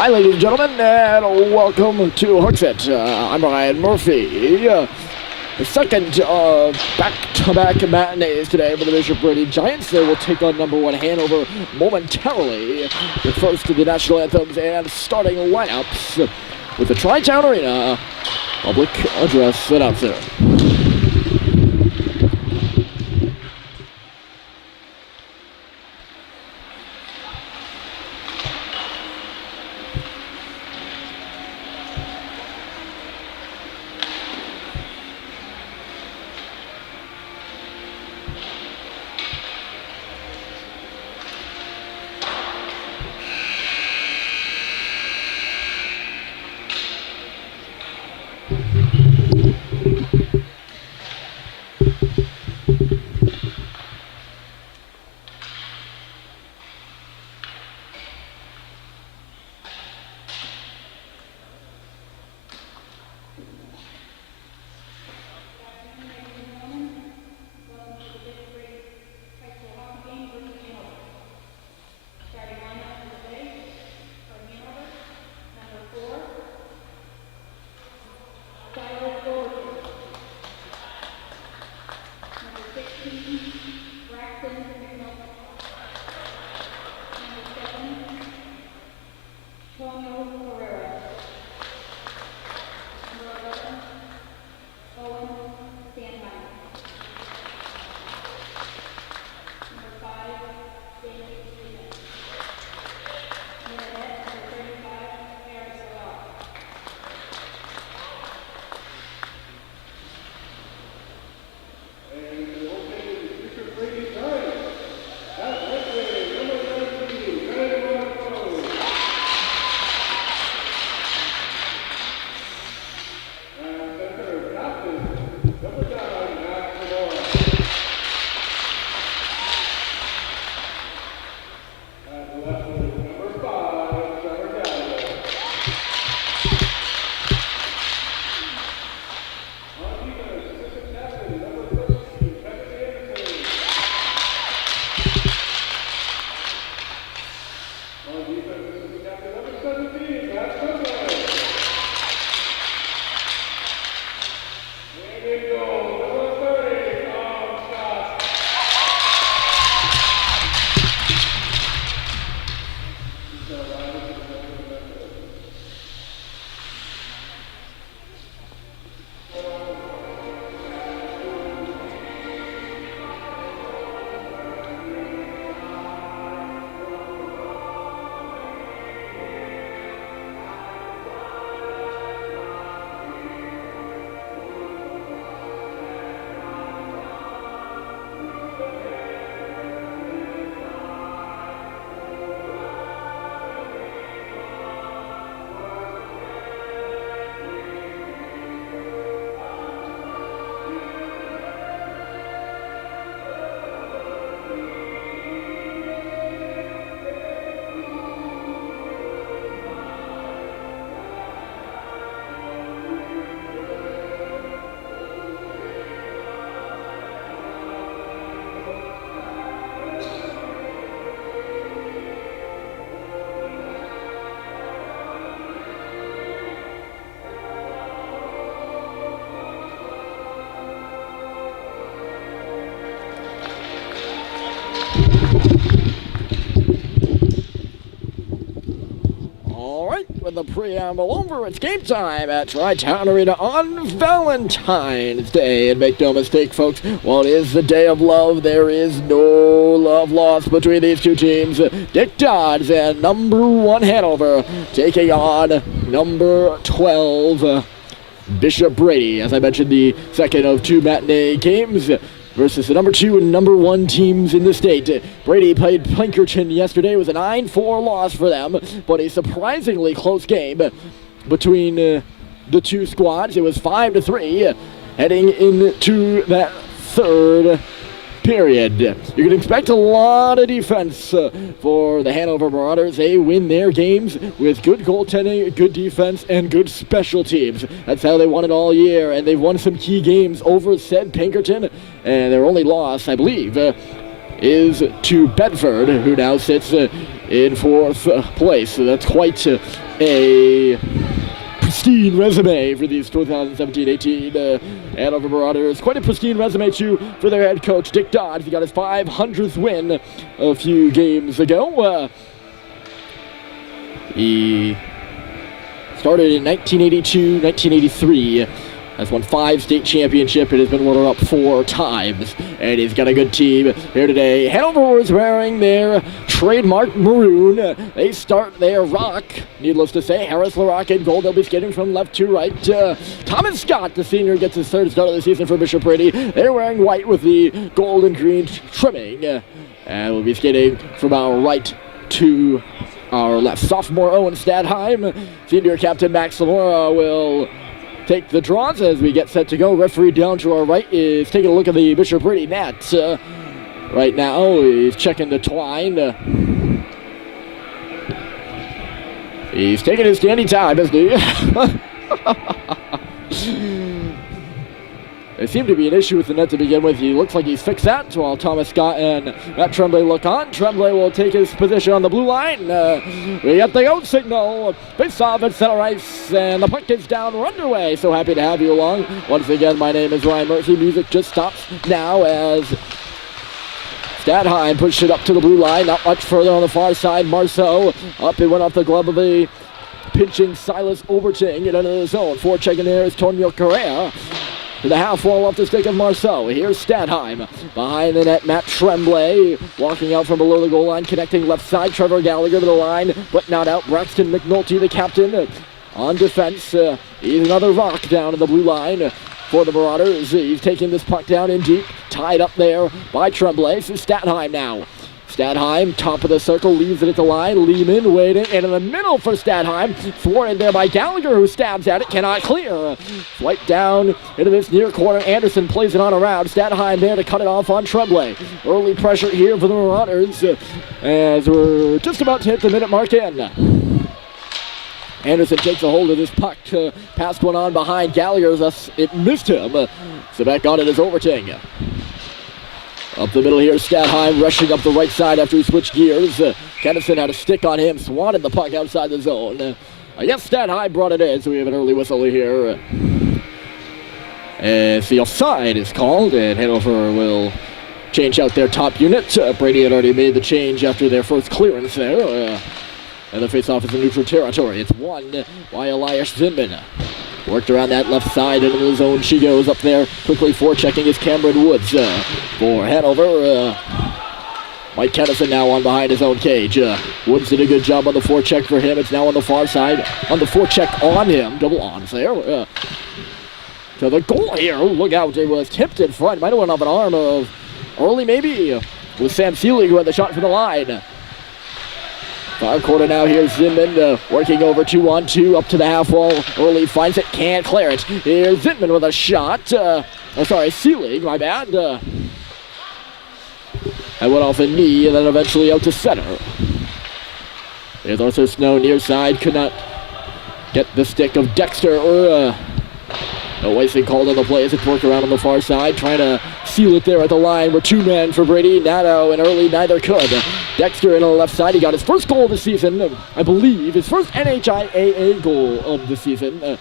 Hi, ladies and gentlemen, and welcome to Hooksett. I'm Ryan Murphy. The second back-to-back matinees today for the Bishop Brady Giants. They will take on number one Hanover momentarily. The first of the national anthems and starting lineups with the Tri-Town Arena public address announcer. With the preamble over, it's game time at Tri-Town Arena on Valentine's Day. And make no mistake, folks, while it is the day of love, there is no love lost between these two teams. Dick Dodds and number one Hanover taking on number 12 Bishop Brady. As I mentioned, the second of two matinee games versus the number 2 and number 1 teams in the state. Brady played Pinkerton yesterday. It was a 9-4 loss for them, but a surprisingly close game between the two squads. It was 5-3 heading into that third period. You can expect a lot of defense for the Hanover Marauders. They win their games with good goaltending, good defense, and good special teams. That's how they won it all year, and they've won some key games over said Pinkerton, and their only loss, I believe, is to Bedford, who now sits in 4th place. So that's quite a pristine resume for these 2017-18 Hanover Marauders. Quite a pristine resume, too, for their head coach, Dick Dodd. He got his 500th win a few games ago. He started in 1982, 1983. Has won 5 state championships and has been runner-up 4 times. And he's got a good team here today. Hanover is wearing their trademark maroon. They start their rock. Needless to say, Harris LaRock in gold. They'll be skating from left to right. Thomas Scott, the senior, gets his 3rd start of the season for Bishop Brady. They're wearing white with the gold and green trimming. And we'll be skating from our right to our left. Sophomore Owen Stadheim. Senior captain Max Zamora will take the draws as we get set to go. Referee down to our right is taking a look at the Bishop Brady net. Right now, he's checking the twine. He's taking his standing time, isn't he? There seemed to be an issue with the net to begin with. He looks like he's fixed that while Thomas Scott and Matt Tremblay look on. Tremblay will take his position on the blue line. We got the go signal. Face off at center ice, and the puck is down. We're underway. So happy to have you along. Once again, my name is Ryan Murphy. Music just stops now as Stadheim pushed it up to the blue line. Not much further on the far side. Marceau up. It went off the glove of the pinching Silas Overting. It under the zone. Forechecking there is Tonio Correa. To the half wall off the stick of Marceau. Here's Stadheim. Behind the net, Matt Tremblay. Walking out from below the goal line, connecting left side. Trevor Gallagher to the line, but not out. Braxton McNulty, the captain, on defense. He's another rock down to the blue line for the Marauders. He's taking this puck down in deep. Tied up there by Tremblay. This is Stadheim now. Stadheim, top of the circle, leaves it at the line. Lehman waiting, and in the middle for Stadheim. Thwarted there by Gallagher, who stabs at it, cannot clear. Right down into this near corner. Anderson plays it on around. Stadheim there to cut it off on Tremblay. Early pressure here for the Marauders as we're just about to hit the minute mark in. Anderson takes a hold of this puck, passed one on behind Gallagher, thus it missed him. So back on it is Overting. Up the middle here, Stadheim rushing up the right side after he switched gears. Kennison had a stick on him, swatted the puck outside the zone. I guess Stadheim brought it in, so we have an early whistle here. As the offside is called, and Hanover will change out their top unit. Brady had already made the change after their first clearance there. And the face-off is in neutral territory. It's won by Elias Zinman. Worked around that left side into the zone. She goes up there. Quickly forechecking is Cameron Woods for Hanover. Mike Kennison now on behind his own cage. Woods did a good job on the forecheck for him. It's now on the far side. On the forecheck on him. Double ons there. To the goal here. Oh, look out. It was tipped in front. Might have went off an arm of Early maybe. With Sam Seelig who had the shot for the line. Far quarter now, here's Zinman working over 2-on-2 up to the half wall. Early finds it, can't clear it. Here's Zinman with a shot. Seelig, my bad. I went off a knee and then eventually out to center. There's Arthur Snow near side, could not get the stick of Dexter or no wasting called on the play as it worked around on the far side, trying to seal it there at the line. We're 2 men for Brady. Nato and Early neither could. Dexter in on the left side. He got his first goal of the season, I believe. His first NHIAA goal of the season.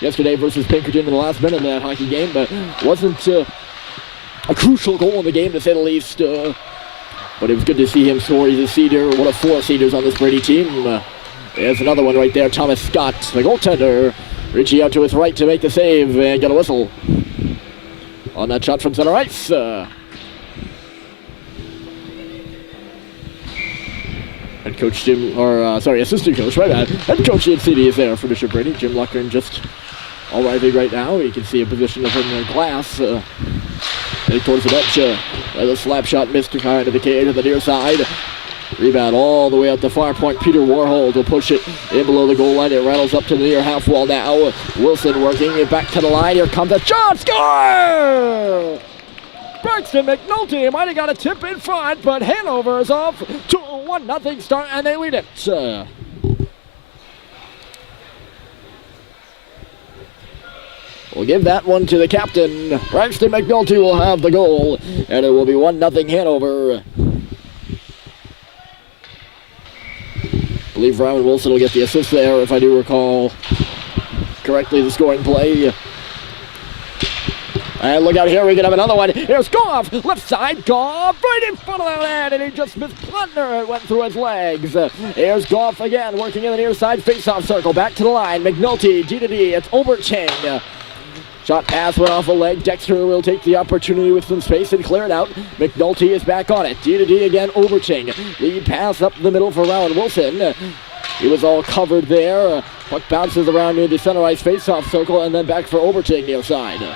Yesterday versus Pinkerton in the last minute of that hockey game, but wasn't a crucial goal in the game to say the least. But it was good to see him score. He's a senior. One of 4 seniors on this Brady team. There's another one right there. Thomas Scott, the goaltender. Reaching out to his right to make the save and get a whistle on that shot from center ice. Head coach assistant coach, my bad. Head coach Ian City is there for Bishop Brady. Jim Luckern just arriving right now. You can see a position of him in the glass. Heading towards the bench. The slap shot missed behind to the cage to the near side. Rebound all the way out the far point. Peter Warhol will push it in below the goal line. It rattles up to the near half wall now. Wilson working it back to the line. Here comes the shot. Score! Braxton McNulty might have got a tip in front, but Hanover is off to a 1-0 start, and they lead it. We'll give that one to the captain. Braxton McNulty will have the goal, and it will be 1-0 Hanover. believe Ryan Wilson will get the assist there, if I do recall correctly, the scoring play. And look out here, we can have another one. Here's Goff, left side, Goff, right in front of that man, and he just missed Plotner. It went through his legs. Here's Goff again, working in the near side face-off circle. Back to the line, McNulty, D-to-D, it's Oberching. Shot pass went off a leg. Dexter will take the opportunity with some space and clear it out. McNulty is back on it. D-to-D again, Oberching. Lead pass up the middle for Rowan Wilson. He was all covered there. Puck bounces around near the center ice face-off circle, and then back for Oberching near side.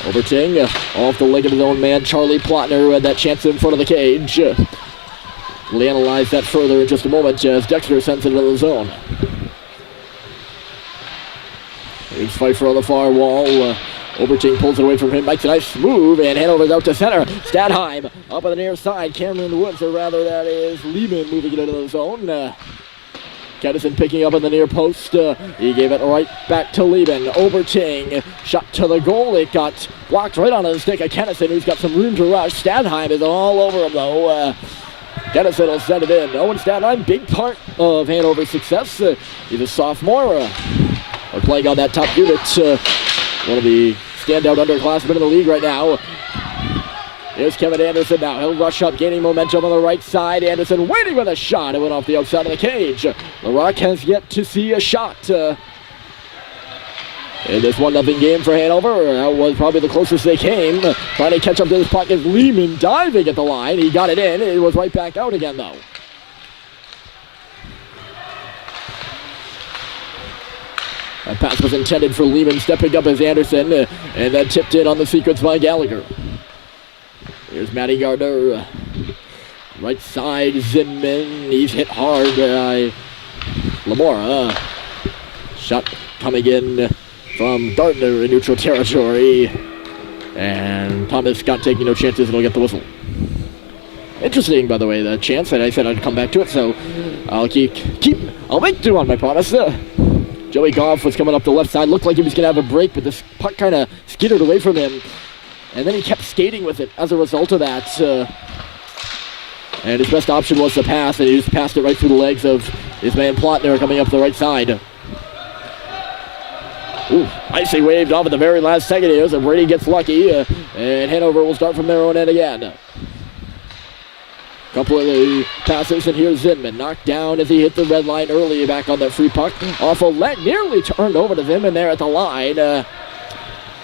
Oberching off the leg of his own man, Charlie Plotner, who had that chance in front of the cage. We'll analyze that further in just a moment as Dexter sends it into the zone. Here's Pfeiffer on the far wall. Oberching pulls it away from him, makes a nice move, and Hanover's out to center. Stadheim up on the near side. Cameron Woods, or rather that is Lehman moving it into the zone. Kennison picking up in the near post. He gave it right back to Lehman. Oberching shot to the goal. It got blocked right onto the stick of Kennison, who's got some room to rush. Stadheim is all over him, though. Kennison will send it in. Owen Stadheim, big part of Hanover's success. He's a sophomore. We're playing on that top unit. One of the standout underclassmen in the league right now. Here's Kevin Anderson now. He'll rush up, gaining momentum on the right side. Anderson waiting with a shot. It went off the outside of the cage. LaRock has yet to see a shot. In this 1-0 game for Hanover, that was probably the closest they came. Trying to catch up to this puck is Lehman diving at the line. He got it in. It was right back out again, though. That pass was intended for Lehman, stepping up as Anderson, and then tipped in on the sequence by Gallagher. Here's Matty Gardner. Right side, Zinman. He's hit hard by Lamora. Shot coming in from Gardner in neutral territory. And Thomas Scott taking no chances and will get the whistle. Interesting, by the way, the chance that I said I'd come back to it, so I'll I'll make do on my promise. Joey Goff was coming up the left side. Looked like he was going to have a break, but this puck kind of skittered away from him. And then he kept skating with it as a result of that. And his best option was to pass, and he just passed it right through the legs of his man Plotner coming up the right side. Ooh, icy waved off at the very last second here, so Brady gets lucky, and Hanover will start from their own end again. Couple of the passes, and here's Zinman. Knocked down as he hit the red line early back on that free puck. Off a leg, nearly turned over to Zinman there at the line.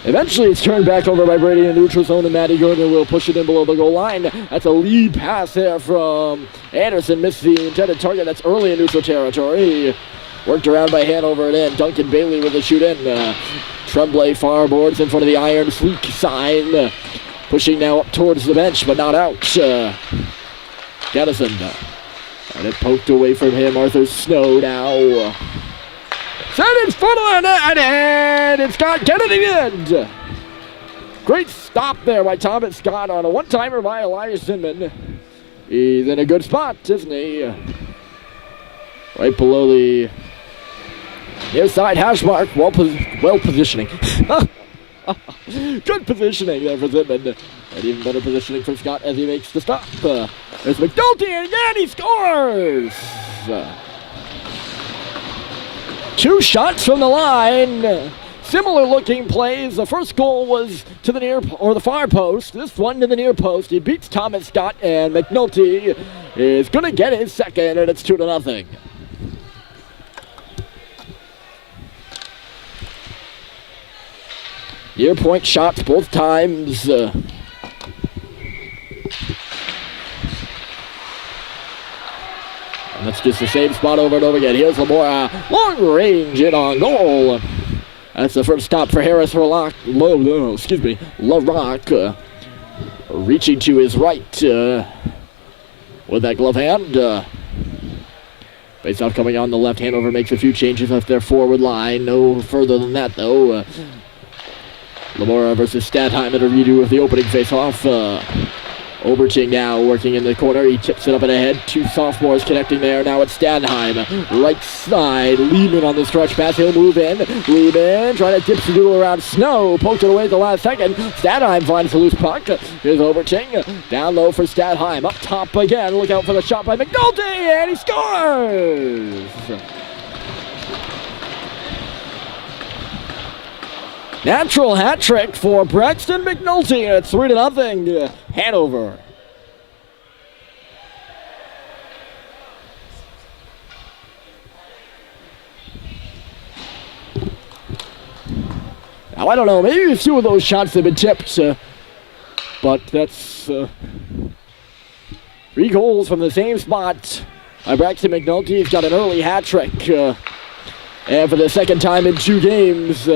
Eventually it's turned back over by Brady in neutral zone, and Matty Gardner will push it in below the goal line. That's a lead pass there from Anderson. Missed the intended target. That's early in neutral territory. Worked around by Hanover and in. Duncan Bailey with the shoot in. Tremblay far boards in front of the iron sleek sign. Pushing now up towards the bench, but not out. Kennison. And it poked away from him. Arthur Snow now. Set in front of the net, and it's Scott Kennedy end. Great stop there by Thomas Scott on a one-timer by Elias Zinman. He's in a good spot, isn't he? Right below the near side hash mark. Well positioning. Good positioning there for Zinman. And even better positioning for Scott as he makes the stop. There's McNulty, and again he scores! 2 shots from the line. Similar looking plays. The first goal was to the the far post. This one to the near post. He beats Thomas Scott, and McNulty is going to get his second, and it's 2-0. Near point shots both times. And that's just the same spot over and over again. Here's Lamora. Long range in on goal. That's the first stop for Harris LaRock. Reaching to his right with that glove hand. Face-off coming on the left. Hanover makes a few changes off their forward line. No further than that, though. Lamora versus Stadheim at a redo of the opening face-off. Overting now working in the corner. He tips it up and ahead. Two sophomores connecting there. Now it's Stanheim. Right side. Lehman on the stretch pass. He'll move in. Lehman trying to dip the doodle around Snow. Poked it away at the last second. Stanheim finds the loose puck. Here's Overting. Down low for Stanheim. Up top again. Look out for the shot by McNulty. And he scores! Natural hat trick for Braxton McNulty. It's 3-0 Hanover. Now, I don't know, maybe a few of those shots have been tipped, but that's 3 goals from the same spot by Braxton McNulty. He's got an early hat trick, and for the second time in 2 games,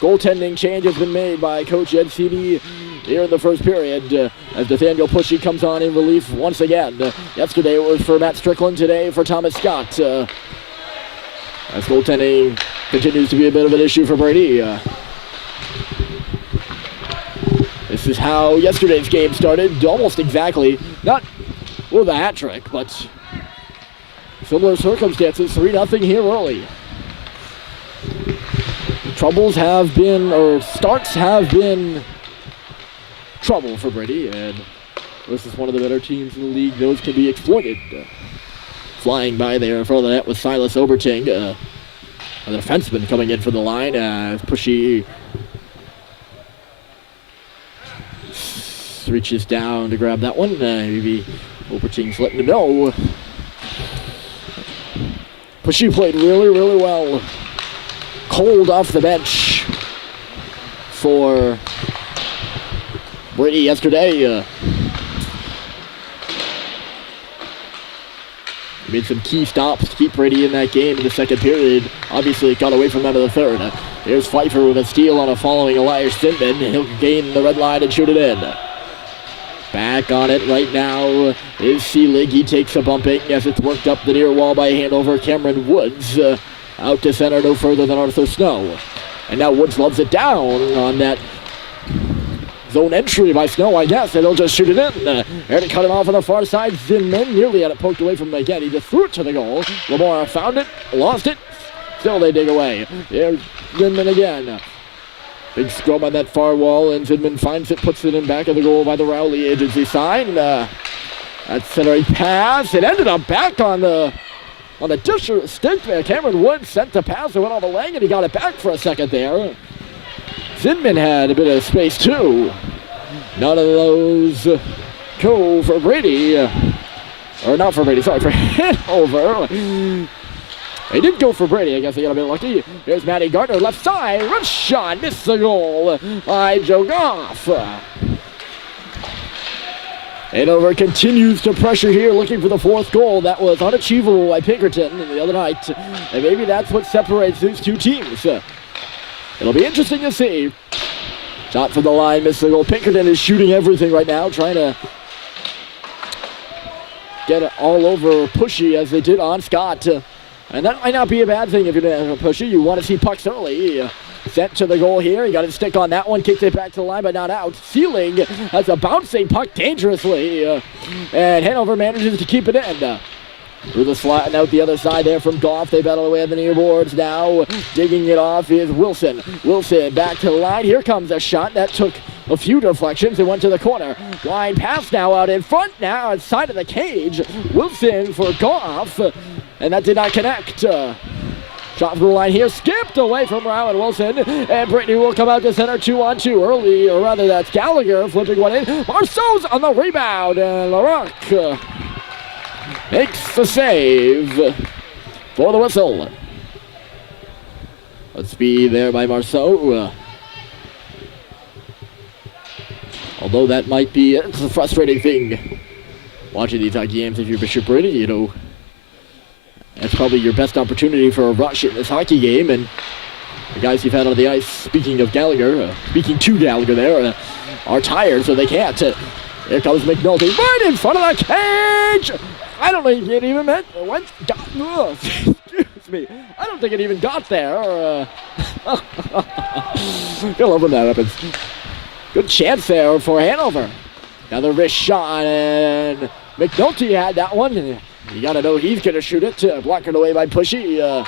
goaltending change has been made by Coach Ed Seedy here in the first period as Nathaniel Pushy comes on in relief once again. Yesterday it was for Matt Strickland, today for Thomas Scott. As goaltending continues to be a bit of an issue for Brady. This is how yesterday's game started, almost exactly. Not with a hat trick, but similar circumstances, 3-0 here early. Starts have been trouble for Brady, and this is one of the better teams in the league. Those can be exploited. Flying by there in front of the net with Silas Overting, a defenseman coming in for the line. Pushy reaches down to grab that one. Maybe Overting's letting him know. Pushy played really, really well. Cold off the bench for Brady yesterday. Made some key stops to keep Brady in that game in the second period. Obviously, it got away from them in the third. Here's Pfeiffer with a steal on a following Elias Sinman. He'll gain the red line and shoot it in. Back on it right now is Seelig. He takes a bumping as it's worked up the near wall by Hanover. Cameron Woods. Out to center, no further than Arthur Snow. And now Woods loves it down on that zone entry by Snow, I guess, and he'll just shoot it in. There to cut him off on the far side. Zinman nearly had it poked away from him again. He just threw it to the goal. Lamar found it, lost it. Still they dig away. There's Zinman again. Big scrub on that far wall, and Zinman finds it, puts it in back of the goal by the Rowley agency sign. That centering pass. It ended up back on the dish stick there. Cameron Woods sent the pass, it went all the way, and he got it back for a second there. Zinman had a bit of space too. None of those go for Brady. Or not for Brady, sorry, for Hanover. They did go for Brady, I guess they got a bit lucky. Here's Matty Gardner, left side, wrist shot, missed the goal by Joe Goff. Hanover continues to pressure here, looking for the 4th goal. That was unachievable by Pinkerton the other night. And maybe that's what separates these two teams. It'll be interesting to see. Shot from the line, missed the goal. Pinkerton is shooting everything right now, trying to get it all over Pushy as they did on Scott. And that might not be a bad thing if you're going to Pushy. You want to see pucks early. Sent to the goal here. He got his stick on that one. Kicked it back to the line, but not out. Seelig has a bouncing puck dangerously. And Hanover manages to keep it in. Through the slot out the other side there from Goff. They battle away at the near boards now. Digging it off is Wilson. Wilson back to the line. Here comes a shot that took a few deflections and went to the corner. Line pass now out in front now outside of the cage. Wilson for Goff. And that did not connect. Shot from the line here, skipped away from Ryan Wilson, and Brittany will come out to center 2-on-2 early, or rather that's Gallagher flipping one in. Marceau's on the rebound, and LaRock makes the save for the whistle. Let's be there by Marceau. Although that might be, it's a frustrating thing watching these games if you're Bishop Brady, you know. That's probably your best opportunity for a rush in this hockey game, and the guys you've had on the ice, speaking to Gallagher there, are tired, so they can't. Here comes McNulty right in front of the cage! I don't think it even meant, excuse me, I don't think it even got there. I love when that happens. Good chance there for Hanover. Another wrist shot, and McNulty had that one. And you got to know he's going to shoot it. Blocked it away by Pushy.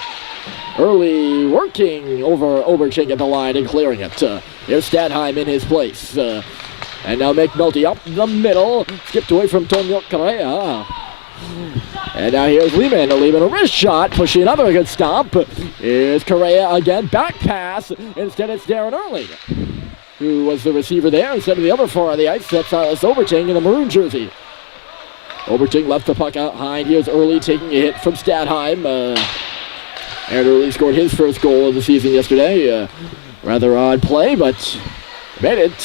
Early working over Oberching at the line and clearing it. Here's Stadheim in his place. And now McNulty up the middle. Skipped away from Tonio Correa. And now here's Lehman. Lehman a wrist shot. Pushy another good stop. Here's Correa again. Back pass. Instead it's Darren Early, who was the receiver there instead of the other far on the ice. That's Silas Oberching in the maroon jersey. Oberching left the puck out high. Here's Early taking a hit from Stadheim. Aaron Early scored his first goal of the season yesterday. Rather odd play, but made it.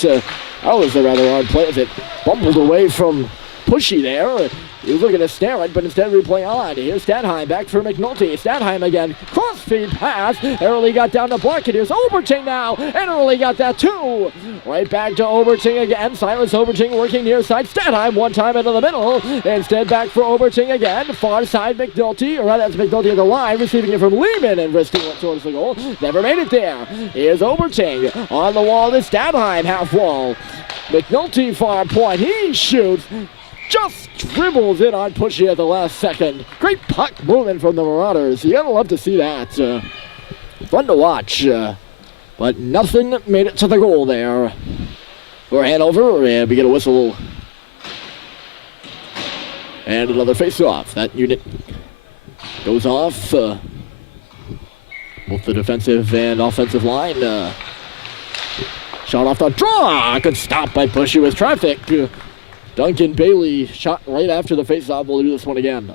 That was a rather odd play as it bumbled away from Pushy there. He was looking to snare it, but instead we play on. Here's Stadheim back for McNulty. Stadheim again. Cross-feed pass. Early got down to block it. Here's Oberching now. And Early got that too. Right back to Oberching again. Silas Oberching working near side. Stadheim one time into the middle. Instead back for Oberching again. Far side McNulty. Or rather that's McNulty at the line. Receiving it from Lehman and wristing it towards the goal. Never made it there. Here's Oberching. On the wall is Stadheim. Half wall. McNulty far point. He shoots. Just dribbles it on Pushy at the last second. Great puck movement from the Marauders. You gotta love to see that. Fun to watch. But nothing made it to the goal there for Hanover. And we get a whistle. And another face-off. That unit goes off. Both the defensive and offensive line. Shot off the draw. Good stop by Pushy with traffic. Duncan Bailey shot right after the face-off. We'll do this one again.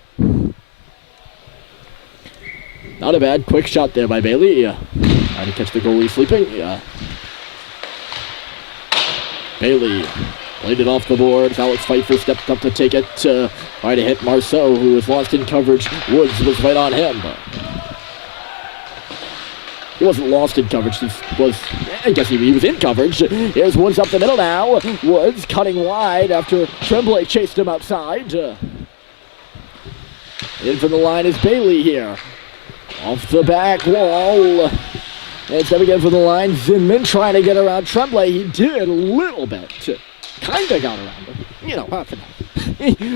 Not a bad quick shot there by Bailey. Trying to catch the goalie sleeping. Bailey played it off the boards. Alex Pfeiffer stepped up to take it. Trying to hit Marceau, who was lost in coverage. Woods was right on him. He wasn't lost in coverage. I guess he was in coverage. Here's Woods up the middle now. Woods cutting wide after Tremblay chased him outside. In from the line is Bailey here. Off the back wall. And step again from the line. Zinman trying to get around Tremblay. He did a little bit. Kind of got around him. You know, half an hour.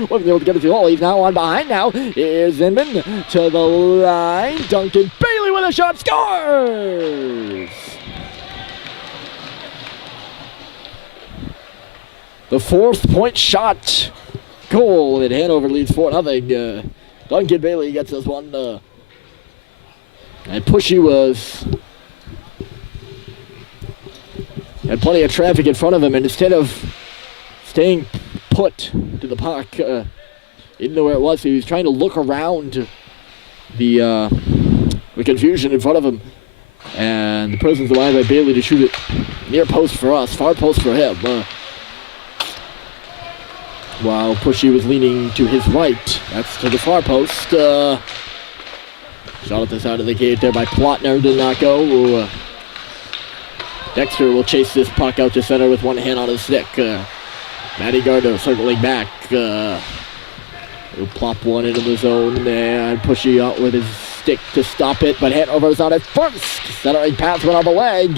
Wasn't able to get it to all. He's now on behind now. Here's Zinman to the line. Duncan Bailey with a shot. Scores! The 4th point shot. Goal. And Hanover leads 4-0. Duncan Bailey gets this one. And Pushy had plenty of traffic in front of him. And instead of staying put to the puck, didn't know where it was, so he was trying to look around the confusion in front of him, and the presence allowed by Bailey to shoot it near post for us, far post for him, while Pushy was leaning to his right. That's to the far post. Shot at the side of the gate there by Plotner, did not go. Dexter will chase this puck out to center with one hand on his stick. Matty Gardner circling back. He'll plop one into the zone and Pushy out with his stick to stop it, but Hanover's on it first. Centering pass went on the leg.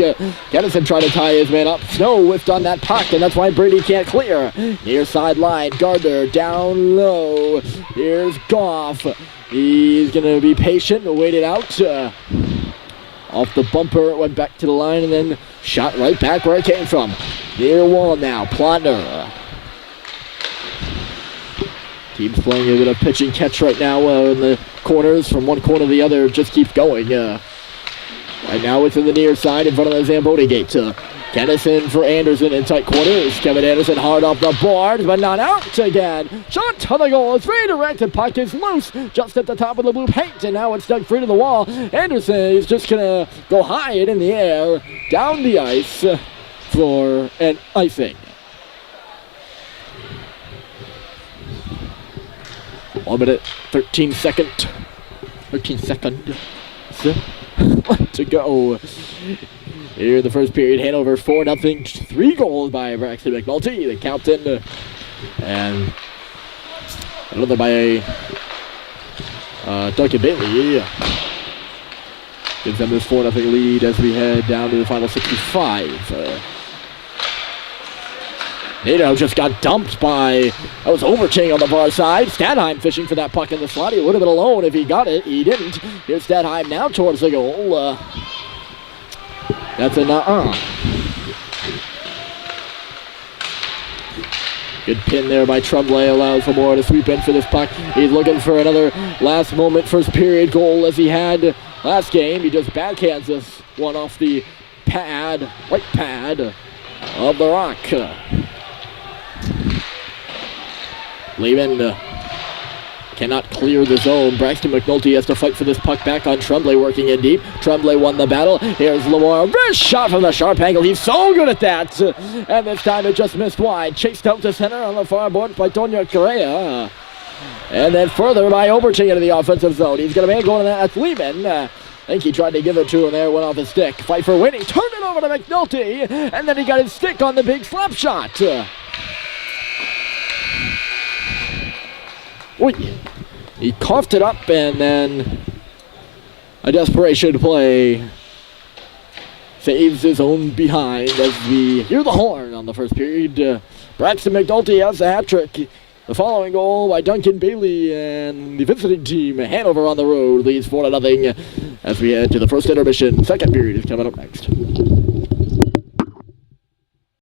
Kennison tried to tie his man up. Snow whiffed on that puck, and that's why Brady can't clear. Near sideline, Gardner down low. Here's Goff. He's going to be patient and wait it out. Off the bumper, went back to the line, and then shot right back where it came from. Near wall now, Plotner. Team's playing a bit of pitch and catch right now in the corners. From one corner to the other, just keeps going. Right now it's in the near side in front of the Zamboni gate. Kennison for Anderson in tight quarters. Kevin Anderson hard off the board, but not out again. Shot to the goal. It's redirected. Puck is loose just at the top of the blue paint, and now it's dug free to the wall. Anderson is just going to go high and in the air, down the ice for an icing. 1 minute, 13 seconds to go. Here in the first period, Hanover 4-0, 3 goals by Braxton McNulty, the captain, and another by Duncan Bailey. Gives them this 4-0 lead as we head down to the final 65. Nato just got dumped by, that was Overchain on the far side. Stadheim fishing for that puck in the slot. He would have been alone if he got it. He didn't. Here's Stadheim now towards the goal. That's a Good pin there by Tremblay, allows Zamora to sweep in for this puck. He's looking for another last moment first period goal as he had last game. He just backhands this one off the pad, right pad of the Rock. Lehman cannot clear the zone. Braxton McNulty has to fight for this puck back on Tremblay, working in deep. Tremblay won the battle. Here's Lamore. Wrist shot from the sharp angle. He's so good at that. And this time it just missed wide. Chased out to center on the far board by Tonya Correa. And then further by Overchain into the offensive zone. He's going to make going to that. That's Lehman. I think he tried to give it to him there. Went off his stick. Fight for winning. Turned it over to McNulty. And then he got his stick on the big slap shot. Oy. He coughed it up, and then a desperation play saves his own behind as we hear the horn on the first period. Braxton McNulty has a hat trick. The following goal by Duncan Bailey, and the visiting team, Hanover on the road, leads 4-0 as we head to the first intermission. Second period is coming up next.